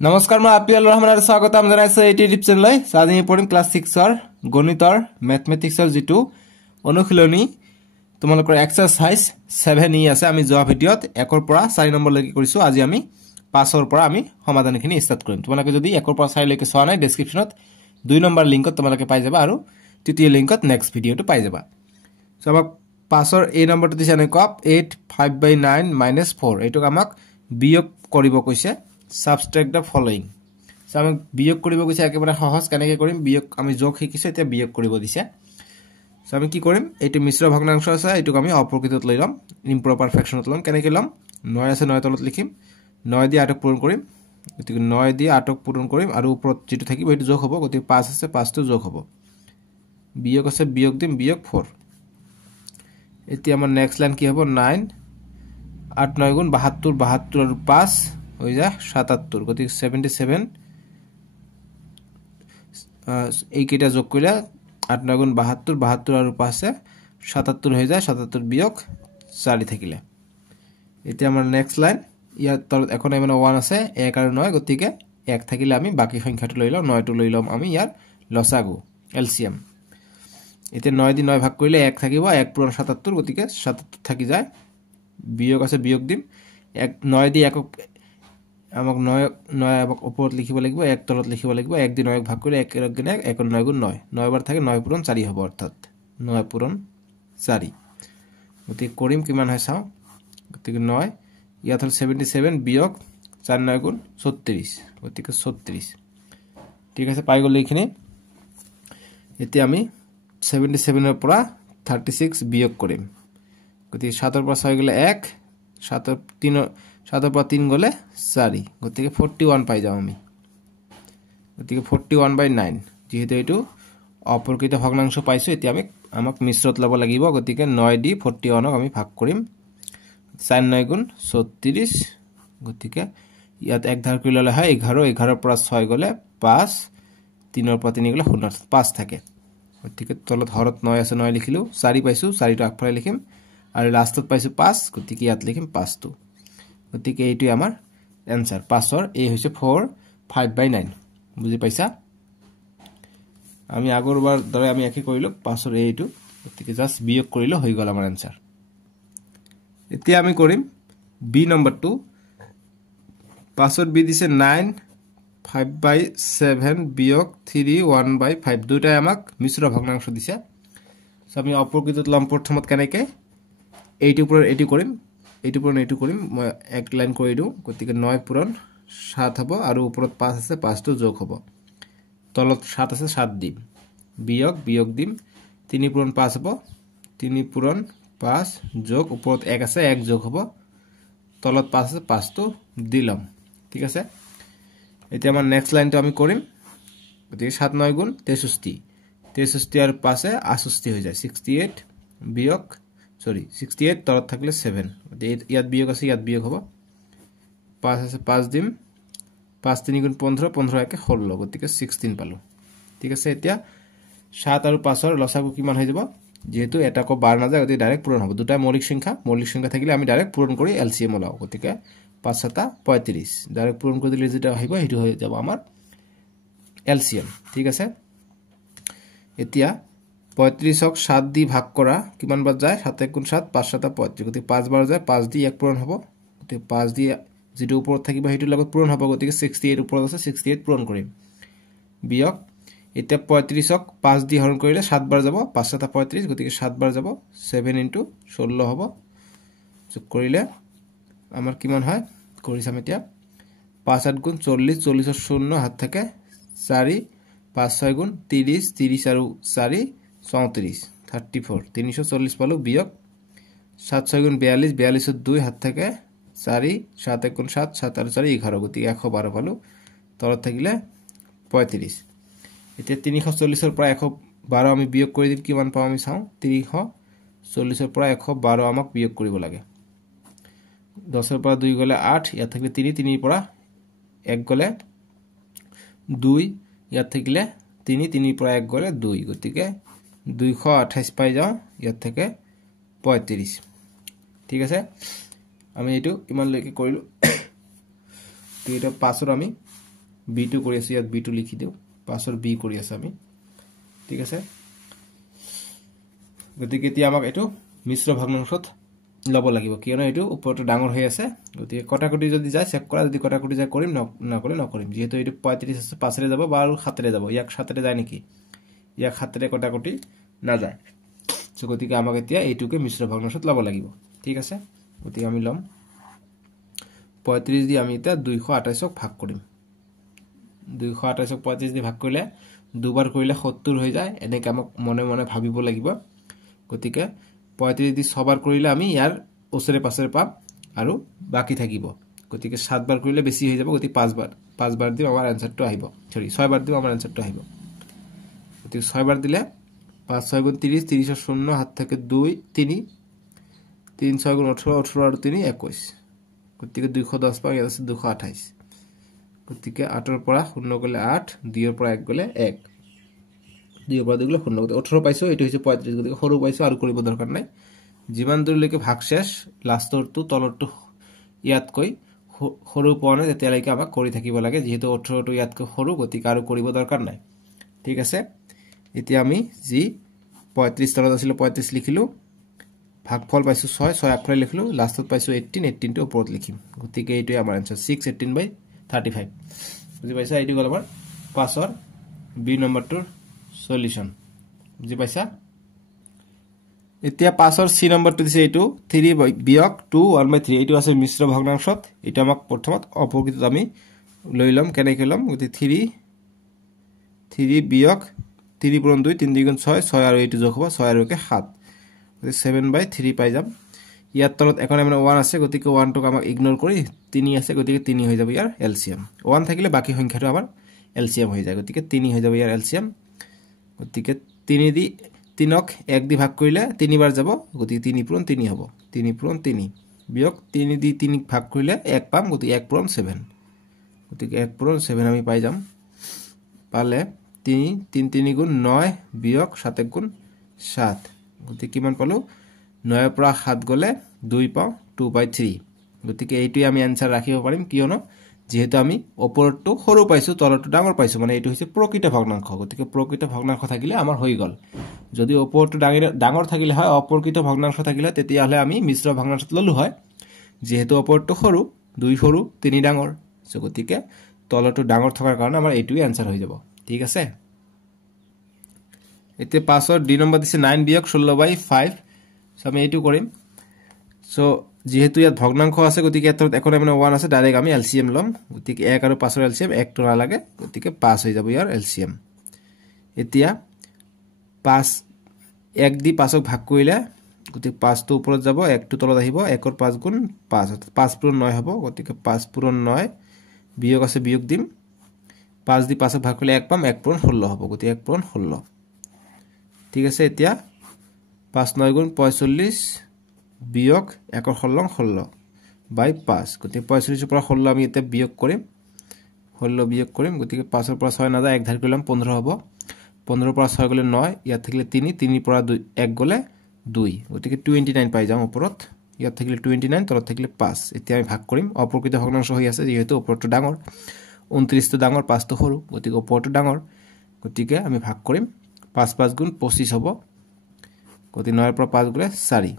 নমস্কাৰ মই আপিয়াল ৰহমানৰ স্বাগতম জনাইছো এই ইউটিউব চেনেললৈ আজি আমি পঢ়িম ক্লাছ 6 ৰ গণিতৰ ম্যাথমেটিক্সৰ যেটো অনুশীলনী তোমালোকৰ এক্সাৰসাইজ 7 আছে আমি যোৱা ভিডিঅত 1 ৰ পৰা 4 নম্বৰ লৈকে কৰিছো আজি আমি 5 ৰ পৰা আমি সমাধানখিনি ষ্টাৰ্ট কৰিম তোমালোকে যদি 1 ৰ পৰা 4 লৈকে চোৱা নাই ডেসক্ৰিপচনত 2 নম্বৰ লিংকত তোমালোকে পাই যাবা আৰু তৃতীয় লিংকত নেক্সট ভিডিঅটো পাই যাবা সো আমাক 5 ৰ এই নম্বৰটো দিছে এনেকুৱা 8 5/9 - 4 এইটো আমাক বিয়োগ কৰিব কৈছে subtract the following so আমি বিয়োগ কৰিব কৈছে একেবাৰে সহজ কেনেকৈ কৰিম বিয়োগ আমি যোগ শিকিছো এতিয়া বিয়োগ কৰিব দিছে so আমি কি কৰিম এইটো মিশ্ৰ ভগ্নাংশ আছে এইটোক আমি অপ্ৰকৃতত লৈ লম ইম্প্ৰপাৰ ফ্ৰেকশনত লম কেনেকৈ লম 9 আছে 9 তলত লিখিম 9 দি 8ক পূৰণ কৰিম গতিকে 9 দি 8ক পূৰণ কৰিম আৰু ওপৰত যেটো থাকিব এইটো যোগ হ'ব গতিকে 5 আছে 5 টো যোগ হ'ব বিয়োগ আছে বিয়োগ দিম বিয়োগ 4 এতিয়া আমাৰ নেক্সট লাইন কি হ'ব 9 8 9 গুণ 72 72 আৰু 5 হৈ যায় 77 গতিকে 77 এই কেটা যোগ কৰিলে 8 9 গুণ 72 72 আৰু 5 আছে 77 হৈ যায় 77 বিয়োগ 4 থাকিলে এতিয়া আমাৰ নেক্সট লাইন ইয়াত তলত এখন মানে 1 আছে 1 আৰু 9 গতিকে 1 থাকিলে আমি বাকি সংখ্যাটো লৈ লম 9 টো লৈ লম আমি ইয়াৰ লসাগু এলসিএম এতিয়া 9 দি 9 ভাগ কৰিলে 1 থাকিব 1 পূৰণ 77 গতিকে 77 থাকি যায় বিয়োগ আছে বিয়োগ দিম 9 দি 1 আমাক 9 9 আমাক ওপৰত লিখিব লাগিব 1 তলত লিখিব লাগিব 1 দি 9 ভাগ কৰিলে 1 গুণ 1 1 9 গুণ 9 9 বাৰ থাকে 9 পূৰণ 4 হ'ব অৰ্থাৎ 9 পূৰণ 4 গতিকে কৰিম কিমান হয় চাও গতিকে 9 ইয়াত হল 77 বিয়োগ 4 9 গুণ 36 গতিকে 36 ঠিক আছে পাই গ'ল এইখিনি এতিয়া আমি 77 ৰ পৰা 36 বিয়োগ কৰিম গতিকে 7 ৰ পৰা 6 গলে 1 7 ৰ 3 7 ৰ পৰা 3 গলে 4 গতিকে 41 পাই যাও আমি গতিকে 41/9 যেহেতু এটো অপ্ৰকৃত ভগ্নাংশ পাইছো এতিয়া আমাক মিশ্ৰত লব লাগিব গতিকে 9 দি 41ক আমি ভাগ কৰিম 4 9 গুণ 36 গতিকে ইয়াত এক ধাৰ কৰি ললে হয় 11 11 ৰ পৰা 6 গলে 5 3 ৰ পৰা 3 গলে 5 থাকে গতিকে তলত হৰত 9 আছে 9 লিখিলো 4 পাইছো 4 টো আগফালে লিখিম আৰু লাষ্টত পাইছো 5 গতিকে ইয়াত লিখিম 5 টো গতিকে এইটো আমাৰ आंसर 5 ৰ এই হৈছে 4 5/9 বুজি পাইছা আমি আগৰবাৰ দৰে আমি একে কৰিলো 5 ৰ এইটো গতিকে জাস্ট বিয়োগ কৰিলে হৈ গল আমাৰ आंसर এতিয়া আমি কৰিম বি নম্বৰটো 5 ৰ বি দিছে 9 5/7 বিয়োগ 3 1/5 দুটাই আমাক মিশ্ৰ ভগ্নাংশ দিছে সো আমি অপ্ৰকৃতত লম প্ৰথমত কেনেকৈ এইটো পুৰ এইটো কৰিম এইটো পুৰণ এইটো কৰিম মই এক লাইন কৰি দিও গতিকে 9 পূৰণ 7 হ'ব আৰু ওপৰত 5 আছে 5 টো যোগ হ'ব তলত 7 আছে 7 দিম বিয়োগ বিয়োগ দিম 3 পূৰণ 5 হ'ব 3 পূৰণ 5 যোগ ওপৰত 1 আছে 1 যোগ হ'ব তলত 5 আছে 5 টো দিলাম ঠিক আছে এতিয়া আমাৰ নেক্সট লাইনটো আমি কৰিম গতিকে 7 9 গুণ 63 63 আৰু 5 এ 68 হৈ যায় 68 বিয়োগ 68 তলত থাকিলে 7 ইয়াত বিয়োগ আছে ইয়াত বিয়োগ হ'ব 5 আছে 5 দিম 5 3 গুণ 15 15 একে 16 গতিকে 16 পালো ঠিক আছে এতিয়া 7 আৰু 5 ৰ লসাগু কিমান হৈ যাব যেহেতু এটাকো বাৰ না যায় গতিকে ডাইৰেক্ট পূৰণ হ'ব দুটা মৌলিক সংখ্যা থাকিলে আমি ডাইৰেক্ট পূৰণ কৰি এলসিএম ওলাও গতিকে 5 7 35 ডাইৰেক্ট পূৰণ কৰি দিলে যেটা আহিব হেতু হৈ যাব আমাৰ এলসিএম ঠিক আছে এতিয়া 35ক 7 দি ভাগ কৰা কিমান বাৰ যায় 7 1 গুণ 7 5 7 35 গতিকে 5 বাৰ যায় 5 দি 1 পূৰণ হ'ব গতিকে 5 দি যেটো ওপৰত থাকিব হেতুৰ লগত পূৰণ হ'ব গতিকে 68 ওপৰত আছে 68 পূৰণ কৰিম বিয়োগ এতিয়া 35ক 5 দি হৰণ কৰিলে 7 বাৰ যাব 5 7 35 গতিকে 7 বাৰ যাব 7 * 16 হ'ব যোগ কৰিলে আমাৰ কিমান হয় কৰিছাম এতিয়া 5 8 গুণ 40 40 ৰ 0 হাত থাকে 4 5 6 গুণ 30 30 আৰু 4 34 34 340 পালো বিয়োগ 7 6 গুণ 42 42 ৰ 2 হাত থাকে 4 7 1 গুণ 7 7 আৰু 4 11 গতিকে 112 পালো তলত থাকিলে 35 এতিয়া 340 ৰ পৰা 112 আমি বিয়োগ কৰি দিম কিমান পাম আমি চাও 340 ৰ পৰা 112 আমাক বিয়োগ কৰিব লাগে 10 ৰ পৰা 2 গলে 8 ইয়াত থাকিলে 3 3 ৰ পৰা 1 গলে 2 ইয়াত থাকিলে 3 3 ৰ পৰা 1 গলে 2 গতিকে 228 পাই যাও ইয়াত থাকে 35 ঠিক আছে আমি এটো ইমান লৈকে কৰিলো তো এটা 5 ৰ আমি b2 কৰি আছো ইয়াত b2 লিখি দিও 5 ৰ b কৰি আছে আমি ঠিক আছে গতিকে এতিয়া আমাক এটো মিশ্ৰ ভগ্নাংশত লব লাগিব কিয়নো এটো ওপৰটো ডাঙৰ হৈ আছে গতিকে কটাকটি যদি যায় চেক কৰা যদি কটাকটি যায় কৰিম না কৰিলে নকৰিম যেহেতু এটো 35 আছে 5 ৰে যাব বা 7 ৰে যাব ইয়াক 7 ৰে যায় নেকি ইয়াক 7 ৰে কটাকটি না যায় সো গতিকে আমাক এতিয়া এইটোকে মিশ্র ভগ্নাংশত লব লাগিব ঠিক আছে গতিকে আমি লম 35 দি আমি এটা 228 ক ভাগ কৰিম 228 ক 35 দি ভাগ কৰিলে দুবাৰ কৰিলে 70 হৈ যায় এনেকৈ আমাক মনে মনে ভাবিব লাগিব গতিকে 35 দি 6 বাৰ কৰিলে আমি ইয়াৰ ওচৰে পাছৰে পাম আৰু বাকি থাকিব গতিকে 7 বাৰ কৰিলে বেছি হৈ যাব গতিকে 5 বাৰ দিও আমাৰ আনসাৰটো আহিব সৰি 6 বাৰ দিও আমাৰ আনসাৰটো আহিব গতিকে 6 বাৰ দিলে 5 6 গুণ 30 30 এর 0 হাত থেকে 2 3 3 6 গুণ 18 18 আর 3 21 গতিকে 210 পাই আছে 228 গতিকে 8 এর পৰা 0 গলে 8 2 এৰ পৰা 1 গলে 1 2 এৰ পৰা 2 গলে 0 গতে 18 পাইছো এটো হইছে 35 গতিকে সৰু পাইছো আৰু কৰিব দৰকাৰ নাই যিমান দূৰলৈকে ভাগ শেষ লাষ্টৰটো তলৰটো ইয়াত কৈ সৰু পোৱা নাই তেতিয়ালৈকে আমাক কৰি থাকিব লাগে যেহেতু 18 টো ইয়াতকৈ সৰু গতিকে আৰু কৰিব দৰকাৰ নাই ঠিক আছে এতিয়া আমি জি 35 তলত আছিল 35 লিখিলো ভাগফল পাইছো 6 6 আগফালে লিখলো লাষ্টত পাইছো 18 18 টো ওপৰত লিখিম গতিকে এইটোই আমাৰ आंसर 6 18/35 বুজি পাইছা এইটো গল আমাৰ 5 ৰ বি নম্বৰটোৰ সলিউশন বুজি পাইছা এতিয়া 5 ৰ সি নম্বৰটো দিছে এইটো 3 বিয়োগ 2 1/3 এইটো আছে মিশ্ৰ ভগ্নাংশত এটা আমাক প্ৰথমত অপকৃতত আমি লৈ লম কেনেকৈ লম গতি 3 বিয়োগ 3 পূৰণ 2 3 2 গুণ 6 6 আৰু এইটো যোগ হ'ব 6 আৰু 1 7 গতি 7/3 পাই যাম ইয়াত তলত এখন মানে 1 আছে গতিকে 1 টোক আমাক ইগনোৰ কৰি 3 আছে গতিকে 3 হৈ যাব ইয়াৰ এলসিএম 1 থাকিলে বাকি সংখ্যাটো আমাৰ এলসিএম হৈ যায় গতিকে 3 হৈ যাব ইয়াৰ এলসিএম গতিকে 3 দি 3 ক 1 দি ভাগ কৰিলে 3 বাৰ যাব গতিকে 3 পূৰণ 3 হ'ব 3 পূৰণ 3 বিয়োগ 3 দি 3 ভাগ কৰিলে 1 পাম গতিকে 1 পূৰণ 7 গতিকে 1 পূৰণ 7 আমি পাই যাম পালে 3 3 3 গুণ 9 বিয়োগ 7 গুণ 7 গতিকে কিমান পালো 9 ৰ পৰা 7 গলে 2 পাও 2/3 গতিকে এইটোই আমি आंसर ৰাখিব পাৰিম কিয়নো যেহেতু আমি ওপৰটো সৰু পাইছো তলটো ডাঙৰ পাইছো মানে এইটো হৈছে প্ৰকৃত ভগ্নাংশ গতিকে প্ৰকৃত ভগ্নাংশ থাকিলে আমাৰ হৈ গল যদি ওপৰটো ডাঙৰ থাকিলে হয় অপ্ৰকৃত ভগ্নাংশ থাকিলে তেতিয়া হলে আমি মিশ্ৰ ভগ্নাংশত ললো হয় যেহেতু ওপৰটো সৰু 2 সৰু 3 ডাঙৰ সো গতিকে তলটো ডাঙৰ থকাৰ কাৰণে আমাৰ এইটোই आंसर হৈ যাব ঠিক আছে এতে 5 ৰ ডি নম্বৰ দিছে 9 বিয়োগ 16/5 সো আমি এইটো কৰিম সো যেহেতু ইয়াত ভগ্নাংশ আছে গতিকে এত এখন মানে 1 আছে ডাইৰেক্ট আমি এলসিএম লম গতিকে 1 আৰু 5 ৰ এলসিএম 1 টো না লাগে গতিকে 5 হৈ যাব ইয়াৰ এলসিএম এতিয়া 5 1 দি 5 ক ভাগ কৰিলে গতিকে 5 টো ওপৰত যাব 1 টো তলত আহিব 1 ৰ 5 গুণ 5 5 পূৰণ 9 হ'ব গতিকে 5 পূৰণ 9 বিয়োগ আছে বিয়োগ দিম 5 দি 5 ক ভাগ কৰিলে 1 পাম 1 পূৰণ 16 হ'ব গতিকে 1 পূৰণ 16 ঠিক আছে এতিয়া 5 9 গুণ 45 বিয়োগ 1 ৰ 16/5 গতিকে 45 ৰ পৰা 16 আমি এতিয়া বিয়োগ কৰিম 16 বিয়োগ কৰিম গতিকে 5 ৰ পৰা 6 না যায় 1 ধাৰ কৰিলাম 15 হ'ব 15 ৰ পৰা 6 গলে 9 ইয়াত থাকিলে 3 3 ৰ পৰা 1 গলে 2 গতিকে 29 পাই যাম ওপৰত ইয়াত থাকিলে 29 তলত থাকিলে 5 এতিয়া আমি ভাগ কৰিম অপ্ৰকৃত ভগ্নাংশ হৈ আছে যেহেতু ওপৰটো ডাঙৰ 29 টো ডাঙৰ 5 টো সৰু গতিকে ওপৰটো ডাঙৰ গতিকে আমি ভাগ কৰিম 5 5 গুণ 25 হ'ব গতিকে 9 ৰ পৰা 5 গলে 4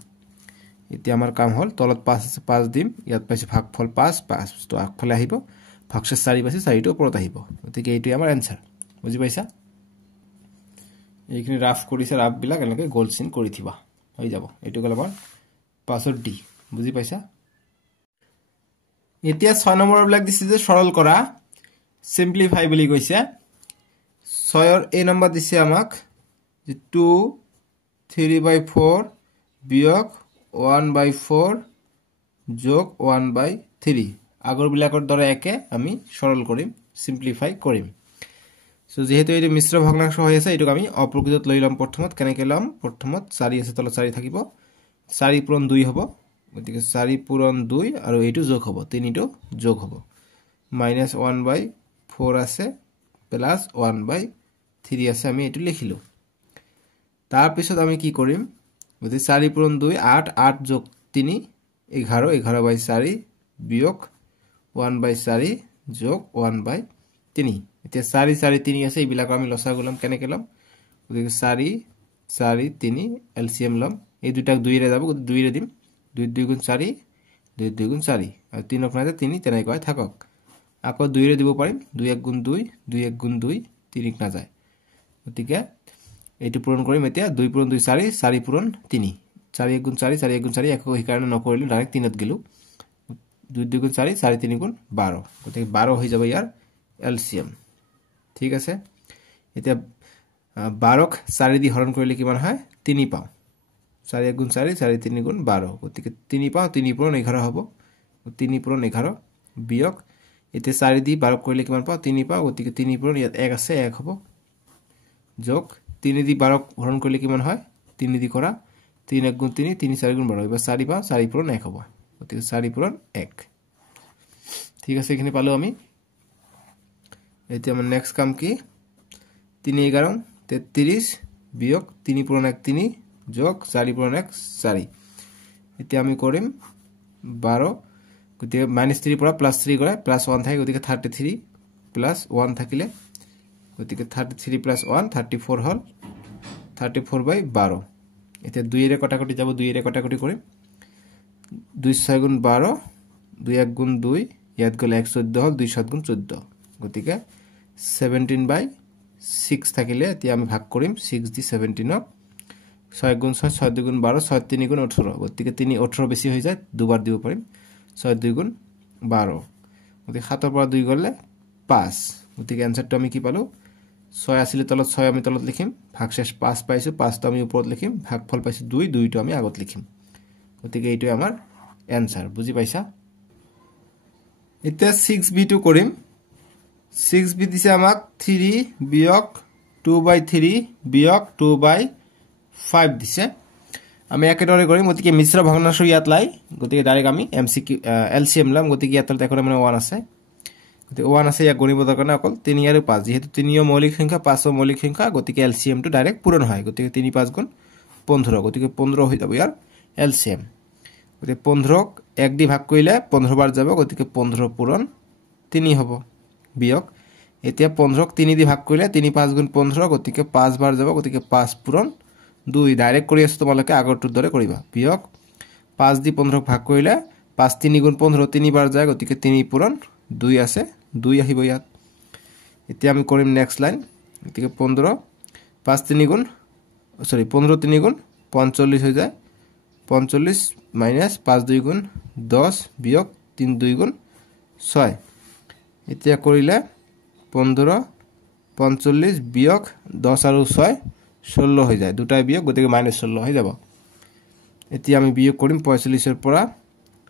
এতিয়া আমাৰ কাম হল তলত 5 আছে 5 দিম ইয়াত পাইছে ভাগফল 5 5 তো আগফালে আহিব ভাগশেষ 4 পাইছে 4 টো ওপৰত আহিব গতিকে এইটোই আমাৰ आंसर বুজি পাইছা এইখিনি ৰাফ কৰিছে ৰাফ বিলাক এনেকৈ গোল চিন কৰি থিবা হৈ যাব এইটো গল আমাৰ 5 ৰ ডি বুজি পাইছা এতিয়া 6 নম্বৰ বিলাক দিছে যে সৰল কৰা সিম্পলিফাই বুলি কৈছে 6 ৰ এই নম্বৰ দিছে আমাক যে 2 3/4 বিয়োগ 1/4 যোগ 1/3 আগৰ বিলাকৰ দৰে একে আমি সৰল কৰিম সিম্পলিফাই কৰিম সো যেহেতু এই মিশ্ৰ ভগ্নাংশ হৈ আছে এটুক আমি অপ্ৰকৃতত লৈ লম প্ৰথমত কেনেকৈ লম প্ৰথমত 4 আছে তলত 4 থাকিব 4 পূৰণ 2 হ'ব গতিকে 4 পূৰণ 2 আৰু এইটো যোগ হ'ব 3 টো যোগ হ'ব -1/4 আছে প্লাস 1/3 আছে আমি এটো লিখিলো তাৰ পিছত আমি কি কৰিম গতি 4 পূৰণ 2 8 8 যোগ 3 11 11/4 বিয়োগ 1/4 যোগ 1/3 3 এতিয়া 4 4 3 আছে এইবিলাক আমি লসাগু লম কেনেকৈ লম গতিকে 4 4 3 এলসিএম লম এই দুটাক 2 ৰে যাব 2 ৰে দিম 2 2 গুণ 4 2 2 গুণ 4 আৰু 3 অপনাতে 3 তেনেকৈ থাকক আকৌ 2 ৰে দিব পাৰিম 2 1 গুণ 2 2 1 গুণ 2 3 না যায় গতিকে এইটো পূৰণ কৰিম এতিয়া 2 পূৰণ 2 4 4 পূৰণ 3 4 1 গুণ 4 4 1 গুণ 4 একো এই কাৰণে নকৰিলো ডাইৰেক্ট 3 ত গেলো 2 2 গুণ 4 4 3 গুণ 12 গতিকে 12 হৈ যাব ইয়াৰ এলসিএম ঠিক আছে এতিয়া 12 ক 4 দি হৰণ কৰিলে কিমান হয় 3 পাও 4 1 গুণ 4 4 3 গুণ 12 গতিকে 3 পাও 3 পূৰণ 11 হ'ব 3 পূৰণ 11 বিয়োগ এতিয়া 4 দি 12 কৰিলে কিমান পাও 3 পাও গতিকে 3 পূৰণ ইয়াত 1 আছে 1 হ'ব যোগ 3 দি 12 হৰণ কৰিলে কিমান হয় 3 দি কৰা 3 1 গুণ 3 3 4 গুণ 12 এবাৰ 4 পাও 4 পূৰণ 1 হ'ব গতিকে 4 পূৰণ 1 ঠিক আছে এখানে পালো আমি এতিয়া আমাৰ নেক্সট কাম কি 3 11 33 বিয়োগ 3 পূৰণ 1 3 যোগ 4 পূৰণ 1 4 এতিয়া আমি কৰিম 12 গতিকে -3 পৰা +3 কৰে +1 থাকে গতিকে 33 +1 থাকিলে গতিকে 33 + 1 34 হল 34/12 এতিয়া 2 ৰে কটাকটি যাব 2 ৰে কটাকটি কৰিম 2 6 গুণ 12 2 1 গুণ 2 ইয়াত গলে 1 14 হল 2 7 গুণ 14 গতিকে 17/6 থাকিলে এতিয়া আমি ভাগ কৰিম 6 দি 17 ক 6 গুণ 6 6 2 গুণ 12 6 3 গুণ 18 গতিকে 3 18 বেছি হৈ যায় দুবাৰ দিব পাৰিম 6 2 গুণ 12 গতিকে 7 ৰ পৰা 2 গলে 5 গতিকে আনসারটো আমি কি পালো 6 আছিল তলত 6 আমি তলত লিখিম ভাগশেষ 5 পাইছো 5 টো আমি ওপৰত লিখিম ভাগফল পাইছো 2 2 টো আমি আগত লিখিম গতিকে এইটো আমাৰ आंसर বুজি পাইছা এতিয়া 6b টো কৰিম 6b দিছে আমাক 3 বিয়োগ 2/3 বিয়োগ 2/5 দিছে আমি একেদৰে কৰিম গতিকে মিশ্ৰ ভগ্নাংশ ইয়াত লাই গতিকে ডাইৰেক্ট আমি এমসিকিউ এলসিএম লাম গতিকে ইয়াত দেখৰে মানে 1 আছে গতিকে 1 আছে ইয়াক গণিব দৰকাৰ নাই অকল 3 আৰু 5 যেহেতু 3 মৌলিক সংখ্যা 5 মৌলিক সংখ্যা গতিকে এলসিএম টো ডাইৰেক্ট পূৰণ হয় গতিকে 3 5 গুণ 15 গতিকে 15 হৈ যাব ইয়াৰ এলসিএম গতিকে 15 ক 1 দি ভাগ কৰিলে 15 বাৰ যাব গতিকে 15 পূৰণ 3 হ'ব বিয়োগ এতিয়া 15 ক 3 দি ভাগ কৰিলে 3 5 গুণ 15 গতিকে 5 বাৰ যাব গতিকে 5 পূৰণ 2 ডাইৰেক্ট কৰি আছে তোমালোকে আগৰটোৰ দৰে কৰিবা বিয়োগ 5 দি 15 ক ভাগ কৰিলে 5 3 গুণ 15 3 বাৰ যায় গতিকে 3 পূৰণ 2 আছে 2 আহিব ইয়াত এতিয়া আমি কৰিম নেক্সট লাইন গতিকে 15 5 3 গুণ 15 3 গুণ 45 হৈ যায় 45 মাইনাস 5 2 গুণ 10 বিয়োগ 3 2 গুণ 6 এতিয়া কৰিলে 15 45 বিয়োগ 10 আৰু 6 16 হৈ যায় দুটাই বিয়োগ গতিকে -16 হৈ যাব এতিয়া আমি বিয়োগ কৰিম 45 ৰ পৰা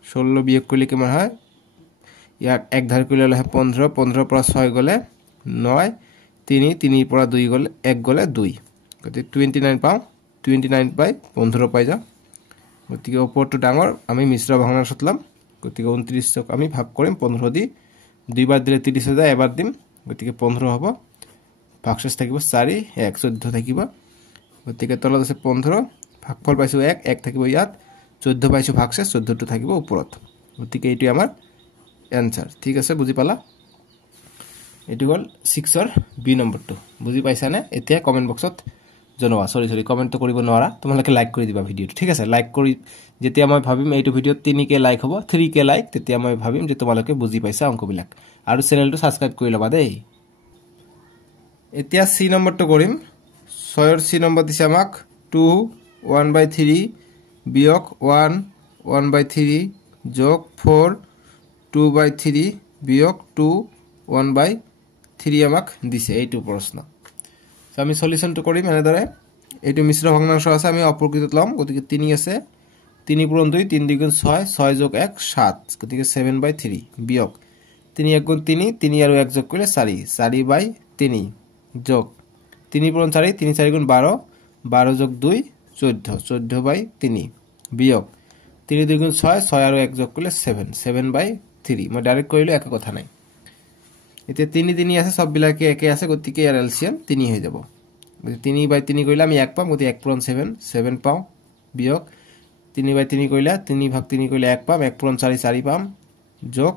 16 বিয়োগ কৰিলে কিমান হয় ইয়াক এক ধাৰ কৰিলে হয় 15 15 পৰা 6 গলে 9 3 3 পৰা 2 গলে 1 গলে 2 গতিকে 29 পাও 29 পাই 15 পাই যা গতিকে ওপৰটো ডাঙৰ আমি মিশ্ৰ ভগ্নাংশত লম গতিকে 29 ক আমি ভাগ কৰিম 15 দি দুইবাৰ দিলে 30 হৈ যায় এবাৰ দিম গতিকে 15 হ'ব ভাগশেষ থাকিব 4 1 14 থাকিব গতিকে তলত আছে 15 ভাগফল পাইছো 1 1 থাকিব ইয়াত 14 পাইছো ভাগশেষ 14 টো থাকিব ওপৰত গতিকে এইটো আমাৰ आंसर ঠিক আছে বুজি পালা এটো হল 6 ৰ বি নম্বৰটো বুজি পাইছা নে এতিয়া কমেন্ট বক্সত জনোৱা সৰি কমেন্ট তো কৰিব নোৱাৰা তোমালোকে লাইক কৰি দিবা ভিডিওটো ঠিক আছে লাইক কৰি যেতিয়া মই ভাবিম এইটো ভিডিওত 3k লাইক হ'ব 3k লাইক তেতিয়া মই ভাবিম যে তোমালোকে বুজি পাইছা অংকবিলাক আৰু চেনেলটো সাবস্ক্ৰাইব কৰি লবা দেই এতিয়া সি নম্বৰটো কৰিম 6 ৰ সি নম্বৰ দিছে আমাক 2 1/3 বিয়োগ 1 1/3 যোগ 4 2/3 বিয়োগ 2 1/3 আমাক দিছে এইটো প্ৰশ্ন সো আমি সলিউশনটো কৰিম এনেদৰে এইটো মিশ্র ভগ্নাংশ আছে আমি অপরকৃতত লম গতিকে 3 আছে 3 পূরণ 2 3 2 গুণ 6 6 যোগ 1 7 গতিকে 7/3 বিয়োগ 3 1 গুণ 3 3 আৰু 1 যোগ কৰিলে 4 4/3 যোগ 3 পূরণ 4 3 4 গুণ 12 12 যোগ 2 14 14/3 বিয়োগ 3 2 গুণ 6 6 আৰু 1 যোগ কৰিলে 7 7/3 মই ডাইৰেক্ট কৰিলে এক কথা নাই এতিয়া 3 3 আছে সব বিলাকে একে আছে গতিকে ইয়াৰ এলসিএম 3 হৈ যাব 3/3 কৰিলে আমি 1 পাম গতিকে 1 পূৰণ 7 7 পাও বিয়োগ 3/3 কৰিলে 3 ভাগ 3 কৰিলে 1 পাম 1 পূৰণ 4 4 পাম যোগ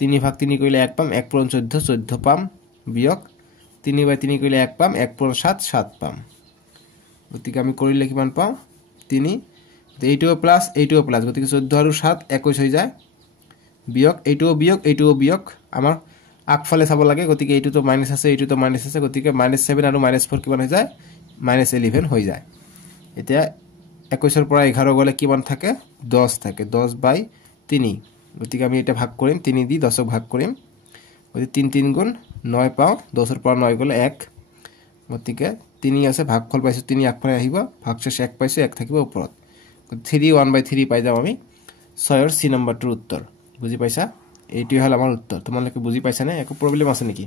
3 ভাগ 3 কৰিলে 1 পাম 1 পূৰণ 14 14 পাম বিয়োগ 3/3 কৰিলে 1 পাম 1 পূৰণ 7 7 পাম গতিকে আমি কৰিলে কিমান পাম 3 এইটোও প্লাস গতিকে 14 আৰু 7 21 হৈ যায় বিয়োগ এইটোও বিয়োগ আমাৰ আগফালে চাব লাগে গতিকে এইটো তো মাইনাস আছে এইটো তো মাইনাস আছে গতিকে -7 আৰু -4 কিমান হৈ যায় -11 হৈ যায় এতিয়া 21 ৰ পৰা 11 গলে কিমান থাকে 10 থাকে 10/3 গতিকে আমি এটা ভাগ কৰিম 3 দি 10ক ভাগ কৰিম গতিকে 3 3 গুণ 9 পাও 10 ৰ পৰা 9 গলে 1 গতিকে 3 আছে ভাগফল পাইছো 3 আগফালে আহিব ভাগশেষ 1 পাইছো 1 থাকিব ওপৰত 3 1/3 পাই যাম আমি 6 ৰ সি নম্বৰটোৰ উত্তৰ বুজি পাইছা এইটোই হল আমাৰ উত্তৰ তোমালোকে বুজি পাইছা নে একো প্ৰবলেম আছে নেকি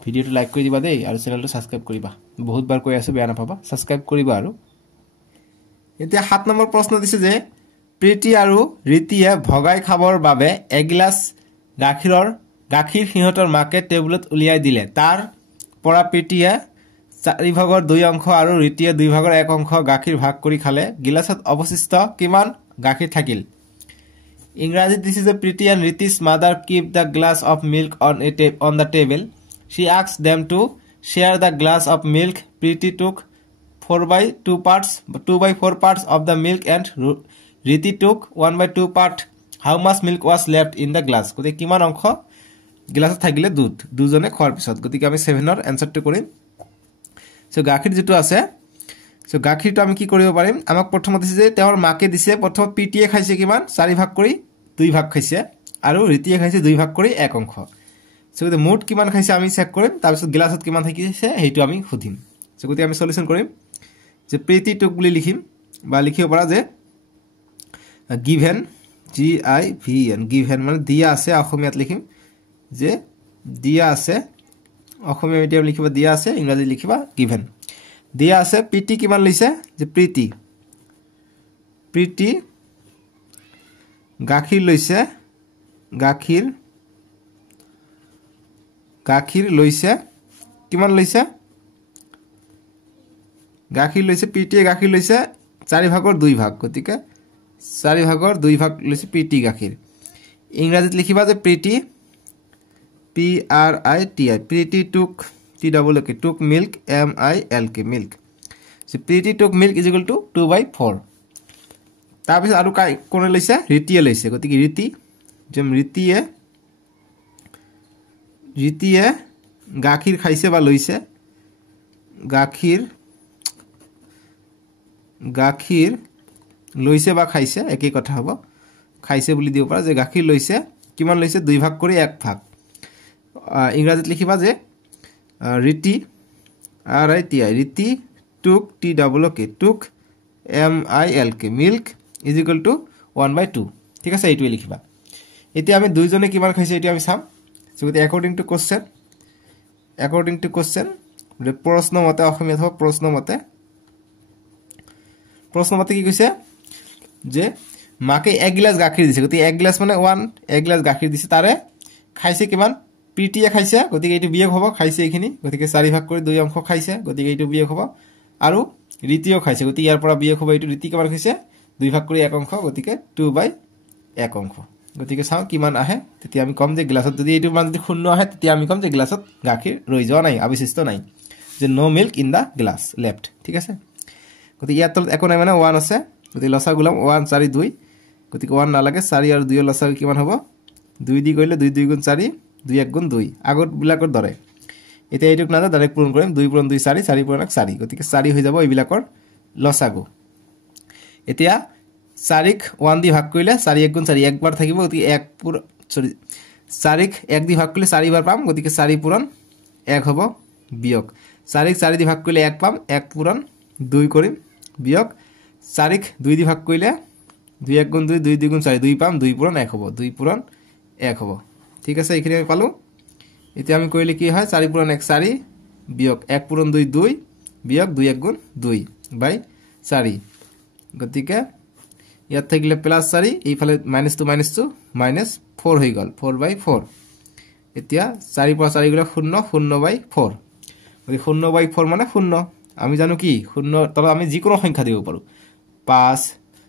ভিডিওটো লাইক কৰি দিবা দেই আৰু চেনেলটো সাবস্ক্ৰাইব কৰিবা বহুত বাৰ কৈ আছো বেয়া নাপাবা সাবস্ক্ৰাইব কৰিবা আৰু এতিয়া 7 নম্বৰ প্ৰশ্ন দিছে যে প্ৰীতি আৰু ৰীতিয়ে ভগাই খাবৰ বাবে এগিলাস গাখীৰ সিহঁতৰ মাকে টেবুলত উলিয়াই দিলে তাৰ পৰা প্ৰীতিয়ে 4 ভাগৰ 2 অংশ আৰু ৰীতিয়ে 2 ভাগৰ 1 অংশ গাখীৰ ভাগ কৰি খালে গিলাসত অৱশিষ্ট কিমান গাখীৰ থাকিল ইংৰাজীত দিছে যে প্ৰীতি and Riti's mother keep the glass of milk on the table she asked them to share the glass of milk Preeti took 2/4 parts of the milk and Riti took 1/2 part how much milk was left in the glass গতিকে কিমান অংশ গ্লাসত থাকিলে দুধ দুজনে খোৱাৰ পিছত গতিকে আমি 7 ৰ এনসাৰটো কৰিম সো গাখীৰ যেটো আছে সো গাখীৰটো আমি কি কৰিব পাৰিম আমাক প্ৰথমতে দিছে যে তেওঁৰ মাকে দিছে প্ৰথম পিটিয়ে খাইছে কিমান 4 ভাগ কৰি 2 ভাগ খাইছে আৰু ৰীতিয়ে খাইছে 2 ভাগ কৰি 1 অংশ সো গতে মুঠ কিমান খাইছে আমি চেক কৰিম তাৰ পিছত গ্লাসত কিমান থাকিছে হেইটো আমি খুদিম সো গতে আমি সলিউশন কৰিম যে প্ৰীতি টুক বুলি লিখিম বা লিখিব পাৰা যে given given মানে দিয়া আছে অসমীয়াত লিখিম যে দিয়া আছে অসমীয়া মিডিয়াম লিখিবা দিয়া আছে ইংৰাজী লিখিবা given দিয়া আছে প্ৰীতি কিমান লৈছে যে প্ৰীতি গাখীৰ লৈছে গাখীৰ লৈছে কিমান লৈছে গাখীৰ লৈছে প্ৰীতিয়ে গাখীৰ লৈছে 4 ভাগৰ 2 ভাগ গতিকে 4 ভাগৰ 2 ভাগ লৈছে প্ৰীতি গাখীৰ ইংৰাজীত লিখিবা যে প্ৰীতি প্ৰীতি took milk milk milk so Preeti took milk is equal to 2/4 তাৰ পিছত আৰু কোনে লৈছে ৰীতিয়ে লৈছে গতিকে ৰীতি যেম ৰীতিয়ে গাখীৰ খাইছে বা লৈছে গাখীৰ লৈছে বা খাইছে একেই কথা হ'ব খাইছে বুলি দিব পাৰা যে গাখীৰ লৈছে কিমান লৈছে 2 ভাগ কৰি 1 ভাগ ইংৰাজীত লিখিবা যে ৰীতি ৰীতি took took milk milk is equal to 1/2 ঠিক আছে এইটোই লিখিবা এতিয়া আমি দুইজনে কিমান খাইছে এটো আমি চাম সো according to question প্ৰশ্ন মতে অসমীয়াত হ'ব প্ৰশ্ন মতে কি কৈছে যে মাকে 1 গ্লাস গাখীৰ দিছে গতি 1 গ্লাস মানে 1 গ্লাস গাখীৰ দিছে তাৰে খাইছে কিমান প্ৰীতিয়ে খাইছে গতিকে এইটো বিয়োগ হ'ব খাইছে এইখিনি গতিকে 4 ভাগ কৰি 2 অংশ খাইছে গতিকে এইটো বিয়োগ হ'ব আৰু ৰীতিও খাইছে গতিকে ইয়াৰ পৰা বিয়োগ হ'ব এইটো ৰীতি কিমান খাইছে 2 ভাগ কৰি 1 অংশ গতিকে 2/1 অংশ গতিকে চাও কিমান আহে তেতিয়া আমি কম যে গ্লাসত যদি এইটো মান যদি শূন্য আহে তেতিয়া আমি কম যে গ্লাসত গাখীৰ ৰৈ যোৱা নাই অৱশিষ্ট নাই যে no milk in the glass left ঠিক আছে গতিকে ইয়াত একো নাই মানে 1 আছে গতিকে লসা গুলাম 1 4 2 গতিকে 1 নালাগে 4 আৰু 2 ৰ লসা কিমান হ'ব 2 দি কৰিলে 2 2 গুণ 4 2 1 গুণ 2 আগত বিলাকৰ দৰে এটা এইটোক না ডাইৰেক্ট পূৰণ কৰিম 2 পূৰণ 2 4 4 পূৰণ 1 4 গতিকে 4 হৈ যাব এইবিলাকৰ লসাগু এতিয়া 4 ক 1 দি ভাগ কৰিলে 4 1 গুণ 4 একবাৰ থাকিব গতিকে 4 ক 1 দি ভাগ কৰিলে 4 বাৰ পাম গতিকে 4 পূৰণ 1 হ'ব বিয়োগ 4 ক 4 দি ভাগ কৰিলে 1 পাম 1 পূৰণ 2 কৰিম বিয়োগ 4 ক 2 দি ভাগ কৰিলে 2 1 গুণ 2 2 2 গুণ 4 2 পাম 2 পূৰণ 1 হ'ব 2 পূৰণ 1 হ'ব ঠিক আছে এইখিনি আমি পালো এতিয়া আমি কৰিলে কি হয় 4 পূৰণ 1 4 বিয়োগ 1 পূৰণ 2 2 বিয়োগ 2 1 গুণ 2/4 গতিকে ইয়াত থাকিলে প্লাস 4 এইফালে -2 -4 হৈ গল 4/4 এতিয়া 4 পৰা 4 গলে 0 0/4 গতি 0/4 মানে 0 আমি জানো কি 0 তবে আমি যিকোনো সংখ্যা দিব পাৰো 5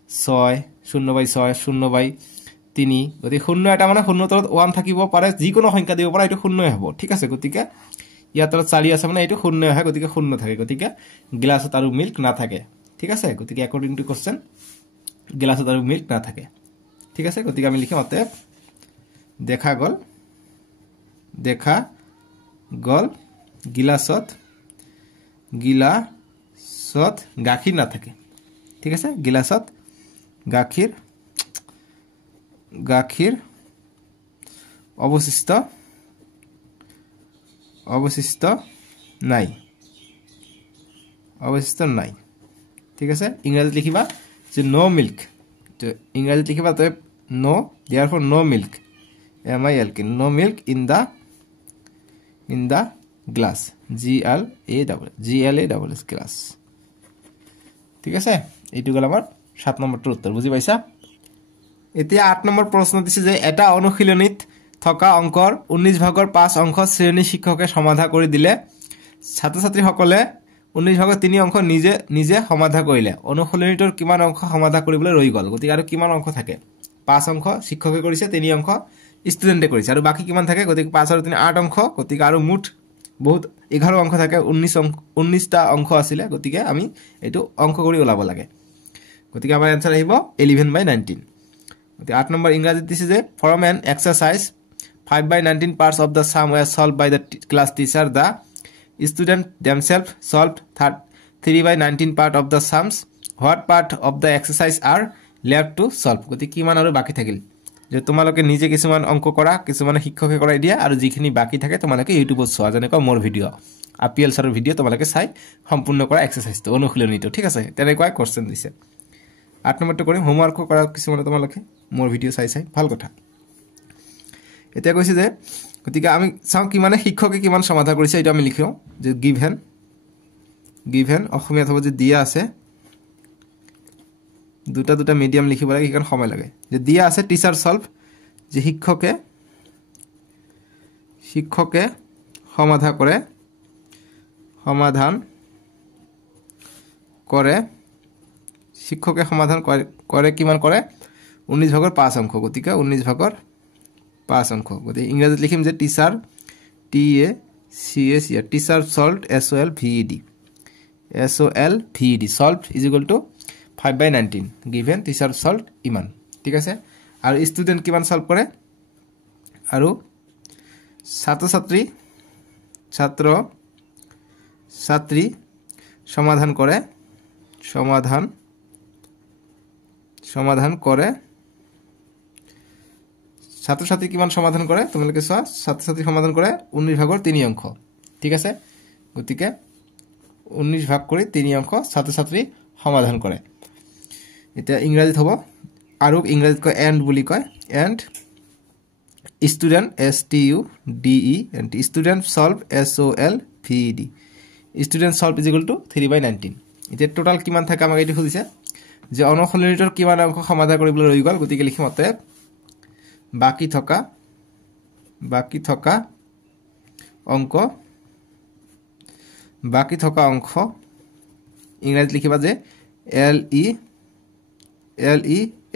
6 0/6 0/5 3 গতিকে 0 এটা মানে 0 তলত 1 থাকিব পাৰে যিকোনো সংখ্যা দিব পাৰে এটো 0 হ'ব ঠিক আছে গতিকে ইয়াত তলত 4 আছে মানে এটো 0 হয় গতিকে 0 থাকে গতিকে গ্লাছত আৰু মিল্ক না থাকে ঠিক আছে গতিকে অ্যাকৰ্ডিং টু কোশ্চেন গ্লাছত আৰু মিল্ক না থাকে ঠিক আছে গতিকে আমি লিখিম অতএব দেখা গল গিলাসত গাখীৰ না থাকে ঠিক আছে গিলাসত গাখীৰ অবশিষ্ট নাই ঠিক আছে ইংৰাজীত লিখিবা যে নো মিল্ক তো ইংৰাজীত লিখিবা তো নো therefore no milk milk no milk in the glass glass glass ঠিক আছে এইটো গল আমাৰ 7 নম্বৰটোৰ উত্তৰ বুজি পাইছা এতিয়া 8 নম্বৰ প্ৰশ্ন দিছে যে এটা অনুশীলনীত থকা অংকৰ 19 ভাগৰ 5 অংক শ্ৰেণী শিক্ষকে সমাধান কৰি দিলে ছাত্ৰ ছাত্ৰী সকলে 19 ভাগৰ 3 অংক নিজে সমাধান কৰিলে অনুশীলনীটোৰ কিমান অংক সমাধান কৰিবলৈ ৰৈ গল গতিকে আৰু কিমান অংক থাকে 5 অংক শিক্ষকে কৰিছে 3 অংক ষ্টুডেন্টে কৰিছে আৰু বাকি কিমান থাকে গতিকে 5 আৰু 3 8 অংক গতিকে আৰু মুঠ বহুত 11 অংক থাকে 19টা অংক আছিল গতিকে আমি এটো অংক কৰি ওলাব লাগে গতিকে আমাৰ आंसर আহিব 11/19 গতিকে 8 নম্বৰ ইংৰাজীত দিছে যে form and exercise 5/19 parts of the sum were solved by the class teacher the student themselves solved 3/19 part of the sums what part of the exercise are left to solve গতিকে কিমান আৰু বাকি থাকিল যে তোমালোকে নিজে কিছুমান অংক কৰা কিছুমান শিক্ষকে কৰাই দিয়া আৰু যিখিনি বাকি থাকে তোমালোকে ইউটিউবত চোৱা যেনেকৈ মোৰ ভিডিও আপিএল সৰৰ ভিডিও তোমালোকে চাই সম্পূৰ্ণ কৰা এক্সাৰসাইজটো অনুশীলনীটো ঠিক আছে তেনেকৈ কোশ্চেন দিছে 8 নম্বৰটো কৰিম হোমৱৰ্ক কৰা কিছুমান তোমালোকে মোৰ ভিডিও চাই ভাল কথা এতিয়া কৈছে যে গতিকে আমি চাও কি মানে শিক্ষকে কিমান সমাধান কৰিছে এটা আমি লিখিও যে গিভেন অসমীয়া হ'ব যে দিয়া আছে দুটা মিডিয়াম লিখিব লাগে কিমান সময় লাগে যে দিয়া আছে টিচাৰ সলভ যে শিক্ষকে সমাধান কৰে কিমান কৰে 19 ভাগৰ 5 অংক গতিকে 19 ভাগৰ 5 অংক গতিকে ইংৰাজীত লিখিম যে teacher teacher solved solved solved is equal to 5/19 given teacher solved ইমান ঠিক আছে আৰু ষ্টুডেন্ট কিমান সলভ কৰে আৰু ছাত্ৰী সমাধান কৰে ছাত্ৰী কিমান সমাধান কৰে তোমালোকে চোৱা ছাত্ৰী সমাধান কৰে 19 ভাগৰ 3 অংক ঠিক আছে গতিকে 19 ভাগ কৰি 3 অংক ছাত্ৰী সমাধান কৰে এটা ইংৰাজীত হ'ব আৰু ইংৰাজীত কয় এন্ড বুলি কয় and student STUDE and student solve SOLVED student solve is equal to 3/19 এটা টোটাল কিমান থাকে আমাক এটো খুদিছে যে অনুশীলনীটোৰ কিমান অংক সমাধান কৰিবলৈ ৰৈ গল গতিকে লিখিম অতএব বাকি থকা অংক ইংৰাজীত লিখিবা যে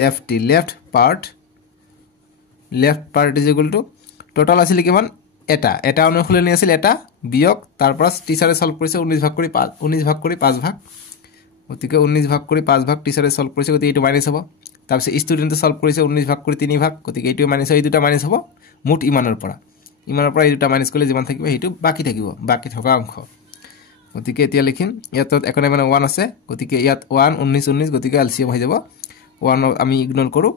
LEFT left part is equal to total আছিল কিমান এটা অনুশীলনী আছিল এটা বিয়োগ তাৰ পৰা টিচাৰে সলভ কৰিছে 19 ভাগ কৰি 5 ভাগ গতিকে 19 ভাগ কৰি 5 ভাগ টিচাৰে সলভ কৰিছে গতিকে এটো মাইনাস হ'ব তাৰ পিছত ষ্টুডেন্টে সলভ কৰিছে 19 ভাগ কৰি 3 ভাগ গতিকে এটো মাইনাস এই দুটা মাইনাস হ'ব মুঠ ইমানৰ পৰা এই দুটা মাইনাস কৰিলে যিমান থাকিব হেতু বাকি থকা অংক গতিকে এতিয়া লিখিম ইয়াত একনে মানে 1 আছে গতিকে ইয়াত 1 19 গতিকে এলসিএম হৈ যাব 1 আমি ইগনোৰ কৰো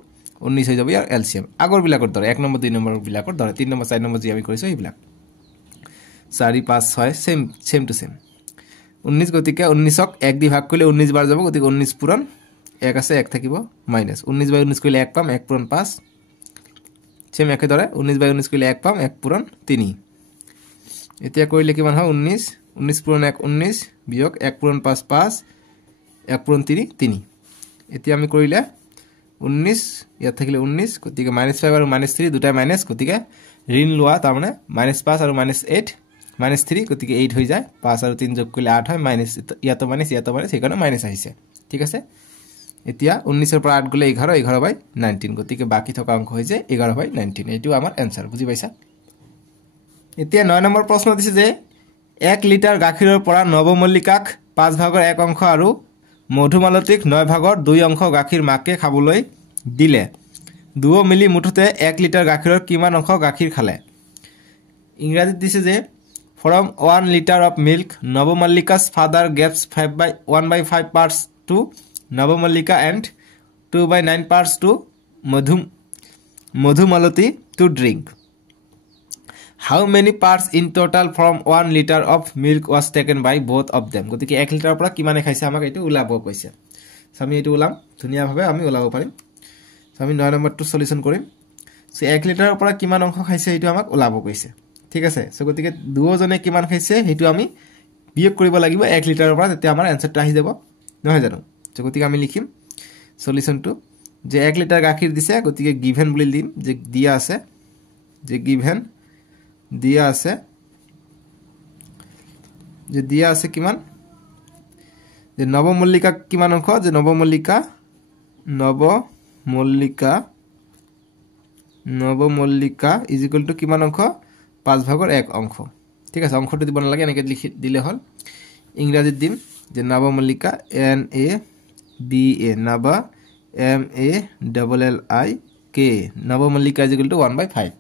19 হৈ যাব ইয়াৰ এলসিএম আগৰ বিলাকৰ দৰে 1 নম্বৰ 2 নম্বৰ বিলাকৰ দৰে 3 নম্বৰ 4 নম্বৰ যি আমি কৰিছো এইবিলাক 4 5 6 সেম টু সেম 19 গতিকে 19ক 1 দি ভাগ কৰিলে 19 বাৰ যাব গতিকে 19 পূৰণ 1 আছে 1 থাকিব মাইনাস 19/19 কৰিলে 1 পাম 1 পূৰণ 5 সেম একে দৰে 19/19 কৰিলে 1 পাম 1 পূৰণ 3 এতিয়া কৰিলে কিমান হয় 19 পূৰণ 1 19 বিয়োগ 1 পূৰণ 5 5 1 পূৰণ 3 এতিয়া আমি কৰিলে 19 ইয়াত থাকিলে 19 গতিকে -5 আৰু -3 দুটা মাইনাস গতিকে ঋণ লোৱা তাৰ মানে -5 আৰু -8 -3 গতিকে 8 হৈ যায় 5 আৰু 3 যোগ কৰিলে 8 হয় মাইনাস ইয়াতো মাইনাস সেইকাৰণে মাইনাস আহিছে ঠিক আছে এতিয়া 19 ৰ পৰা 8 গলে 11 11/19 গতিকে বাকি থকা অংক হৈ যায় 11/19 এইটো আমাৰ आंसर বুজি পাইছা এতিয়া 9 নম্বৰ প্ৰশ্ন দিছে যে 1 লিটাৰ গাখীৰৰ পৰা নৱমল্লিকাক 5 ভাগৰ 1 অংশ আৰু মধুমালতীক 9 ভাগৰ 2 অংশ গাখীৰ মাকে খাবলৈ দিলে দুও মিলি মুঠতে 1 লিটাৰ গাখীৰৰ কিমান অংশ গাখীৰ খালে ইংৰাজীত দিছে যে from 1 liter of milk Navamallika's father gives 1/5 parts to Navamallika and 2/9 parts to Madhumalati to drink. How many parts in total from 1 liter of milk was taken by both of them? গতিকে 1 লিটাৰৰ পৰা কিমানে খাইছে আমাক এটো উলাব কৈছে আমি এটো উলাম ধুনিয়া ভাবে আমি উলাব পাৰিম আমি 9 নম্বৰটো সলিউশন কৰিম সো 1 লিটাৰৰ পৰা কিমান অংশ খাইছে এটো আমাক উলাব কৈছে ঠিক আছে সো গতিকে দুজনে কিমান খাইছে হেতু আমি বিয়োগ কৰিব লাগিব 1 লিটাৰৰ পৰা তেতিয়া আমাৰ आंसरটো আহি যাব নহয় জানো সো গতিকে আমি লিখিম সলিউশনটো যে 1 লিটাৰ গাখীৰ দিছে গতিকে গিভেন বুলি দিম যে দিয়া আছে যে গিভেন দিয়া আছে যে দিয়া আছে কিমান যে নৱমল্লিকা কিমান অংশ যে নৱমল্লিকা ইজ ইকুয়াল টু কিমান অংশ 5 ভাগৰ 1 অংশ ঠিক আছে অংকটো দিব নালাগে এনেকৈ লিখি দিলে হল ইংৰাজীত দিম যে নৱমল্লিকা N A B A নবা M A L L I K Navamallika is equal to 1/5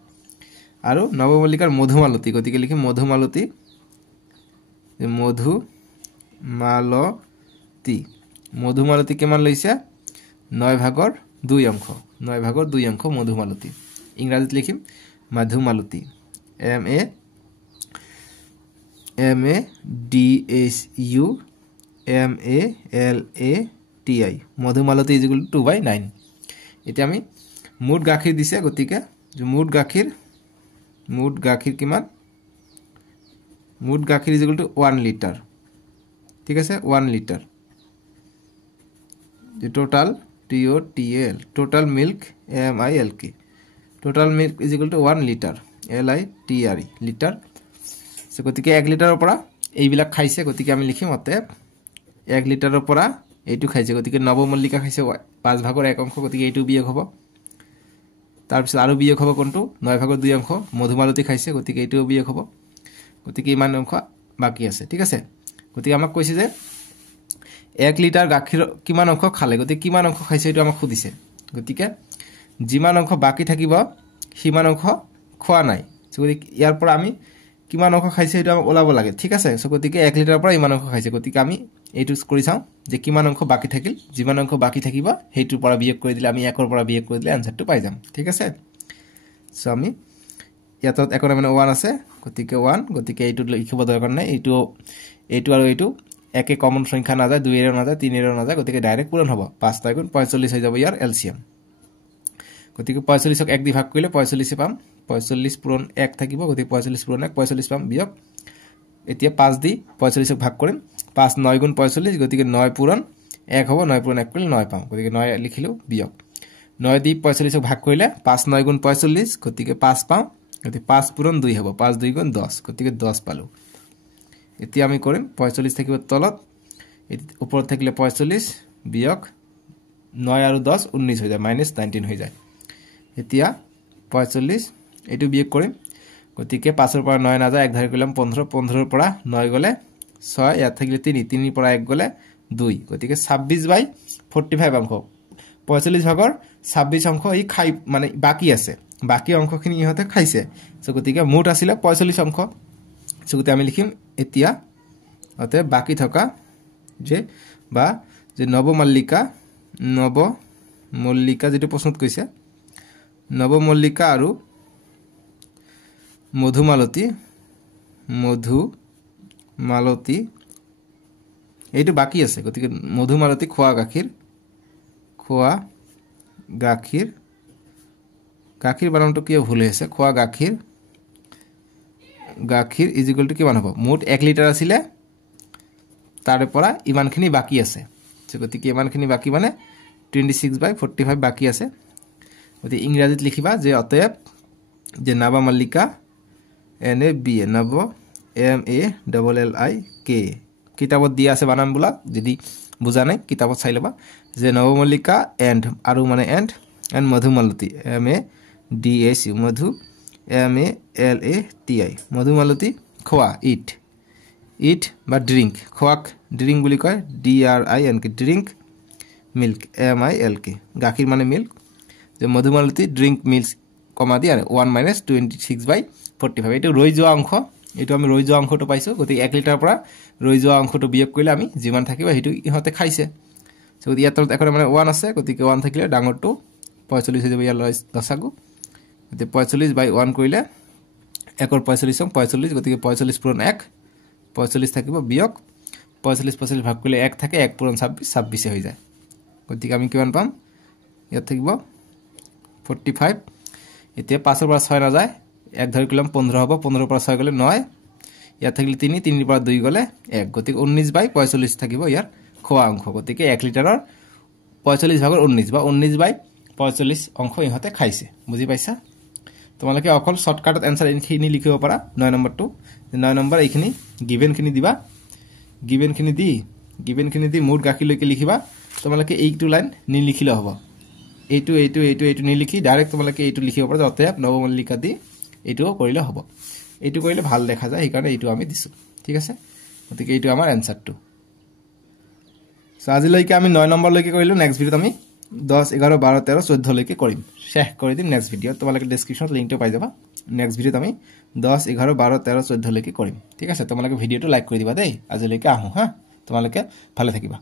আৰু নৱমল্লিকাৰ মধুমালতী গতিকে লিখিম মধুমালতী কিমান লৈছে 9 ভাগৰ 2 অংশ মধুমালতী ইংৰাজীত লিখিম Madhumalati M A D H U M A L A T I Madhumalati is equal two 2/9 এতিয়া আমি মুঠ গাখীৰ দিছে গতিকে যে মুঠ গাখীৰ কিমান মুঠ গাখীৰ ইজ ইকুয়াল টু 1 লিটাৰ ঠিক আছে 1 litre the total TOTL total milk MILK total milk is equal to 1 liter LITRE liter so গতিকে 1 লিটাৰৰ পৰা এইবিলাক খাইছে গতিকে আমি লিখিম অতে 1 লিটাৰৰ পৰা এইটো খাইছে গতিকে নৱমল্লিকা খাইছে 5 ভাগৰ 1 অংশ গতিকে এইটো বিয়োগ হ'ব তাৰ পিছত আৰু বিয়োগ হ'ব কোনটো 9 ভাগৰ 2 অংশ মধুমালতী খাইছে গতিকে এইটো বিয়োগ হ'ব গতিকে ইমান অংশ বাকি আছে ঠিক আছে গতিকে আমাক কৈছে যে 1 লিটাৰ গাখীৰ কিমান অংশ খালে গতিকে কিমান অংশ খাইছে এটো আমাক খুদিছে গতিকে যিমান অংশ বাকি থাকিব সিমান অংশ খোৱা নাই সো ইয়াৰ পৰা আমি কিমান অংশ খাইছে এটো আমাক ওলাব লাগে ঠিক আছে সো গতিকে 1 লিটাৰৰ পৰা ইমান অংশ খাইছে গতিকে আমি এইটো কৰি চাও যে কিমান অংশ বাকি থাকিল যিমান অংশ বাকি থাকিব হেইটোৰ পৰা বিয়োগ কৰি দিলে আমি 1 ৰ পৰা বিয়োগ কৰি দিলে आंसरটো পাই যাম ঠিক আছে সো আমি ইয়াত 1 মানে 1 আছে গতিকে 1 গতিকে এইটো লিখিব দৰকাৰ নাই এইটো আৰু এইটো একে কমন সংখ্যা না যায় 2 এর না যায় 3 এর না যায় গতিকে ডাইরেক্ট পূরণ হবে 5 * 3 45 হৈ যাব ইয়াৰ এলসিএম গতিকে 45ক 1 দি ভাগ কৰিলে 45 পাম 45 পূৰণ 1 থাকিব গতিকে 45 পূৰণ 1 45 পাম বিয়োগ এতিয়া 5 দি 45ক ভাগ কৰিম 5 9 * 45 গতিকে 9 পূৰণ 1 হ'ব 9 পূৰণ 1 কৰিলে 9 পাম গতিকে 9 লিখিলো বিয়োগ 9 দি 45ক ভাগ কৰিলে 5 9 * 45 গতিকে 5 পাম গতিকে 5 পূরণ 2 হ'ব 5 2 * 10 গতিকে 10 পালো এতিয়া আমি কৰিম 45 থাকিব তলত উপৰত থাকিলে 45 বিয়োগ 9 আৰু 10 19 হৈ যায় -19 হৈ যায় এতিয়া 45 এটো বিয়োগ কৰিম গতিকে 5 ৰ পৰা 9 না যায় 1 ধৰি কৰিলাম 15 15 ৰ পৰা 9 গলে 6 ইয়াত থাকিলে 3 3 ৰ পৰা 1 গলে 2 গতিকে 26/45 অংশ 45 ভাগৰ 26 অংশ এই খাই মানে বাকি আছে বাকি অংশখিনি ইহতে খাইছে সো গতিকে মুঠ আছিল 45 অংশ সো গতিকে আমি লিখিম এতিয়া অতে বাকি থকা যে বা যে নৱমল্লিকা যেটো প্ৰশ্নত কৈছে নৱমল্লিকা আৰু মধুমালতী এইটো বাকি আছে গতিকে মধুমালতী খোৱা গাখীৰ বানানটো কিয় ভুল হৈছে খোৱা গাখীৰ ইজ ইকুয়াল টু কিমান হ'ব মুঠ 1 লিটাৰ আছিল তাৰে পৰা ইমানখিনি বাকি আছে গতিকে ইমানখিনি বাকি মানে 26/45 বাকি আছে গতিকে ইংৰাজীত লিখিবা যে অতএব যে নৱমল্লিকা NAB নব MALLIK কিতাবত দিয়া আছে বানান বুলা যদি বুজা নাই কিতাবত চাই লবা যে নৱমল্লিকা এণ্ড আৰু মানে and Madhumalati MADHU Madhu MALATI Madhumalati খোৱা ইট বা ড্ৰিংক খোৱাক ড্ৰিংক বুলি কয় DRINK ড্ৰিংক মিল্ক MILK গাখীৰ মানে মিল্ক যে মধুমালতী ড্ৰিংক মিল্ক কমা দি আৰু 1 - 26/45 এইটো ৰৈ যোৱা অংশ এইটো আমি ৰৈ যোৱা অংশটো পাইছো গতিকে 1 লিটাৰ পৰা ৰৈ যোৱা অংশটো বিয়োগ কৰিলে আমি যিমান থাকিব সেইটো ইহঁতে খাইছে সো ইয়াত তলত এখন মানে 1 আছে গতিকে 1 থাকিলে ডাঙৰটো 45 হৈ যাব ইয়াৰ লসাগু গতিকে 45/1 কৰিলে 1 ৰ 45 গতিকে 45 পূৰণ 1 45 থাকিব বিয়োগ 45 ভাগ কৰিলে 1 থাকে 1 পূৰণ 26 হৈ যায় গতিকে আমি কিমান পাম ইয়াত থাকিব 45 এতিয়া 5 ৰ পৰা 6 না যায় 1 ধৰি কলম 15 হ'ব 15 ৰ পৰা 6 গলে 9 ইয়াত থাকিলে 3 ৰ পৰা 2 গলে 1 গতিকে 19/45 থাকিব ইয়াৰ খোৱা অংশ গতিকে 1 লিটাৰৰ 45 ভাগৰ 19 বা 19/45 অংশ ইহঁতে খাইছে বুজি পাইছা তোমালোকে অকল শৰ্টকাটত এনসাৰ ইখিনি লিখিব পাৰা 9 নম্বৰটো 9 নম্বৰ এইখিনি গিভেন খিনি দিবা গিভেন খিনি দি মুড গাখীলৈকে লিখিবা তোমালোকে এইটো লাইন নিলিখিলে হ'ব এইটো নিলিখি ডাইৰেক্ট তোমালোকে এইটো লিখিব পাৰা অতএব নৱমল্লিকা দি এইটোও কৰিলে হ'ব এইটো কৰিলে ভাল দেখা যায় এই কাৰণে এইটো আমি দিছো ঠিক আছে গতিকে এইটো আমাৰ এনসাৰটো সো আজিলৈকে আমি 9 নম্বৰ লৈকে কৰিলো নেক্সট ভিডিওত আমি 10 11 12 13 14 লৈকে কৰিম শেষ কৰি দিম নেক্সট ভিডিও তোমালোকে ডেসক্ৰিপচনত লিংকটো পাই যাবা নেক্সট ভিডিওত আমি 10 11 12 13 14 লৈকে কৰিম ঠিক আছে তোমালোকে ভিডিওটো লাইক কৰি দিবা দেই আজিলৈকে আহো হা তোমালোকে ভালে থাকিবা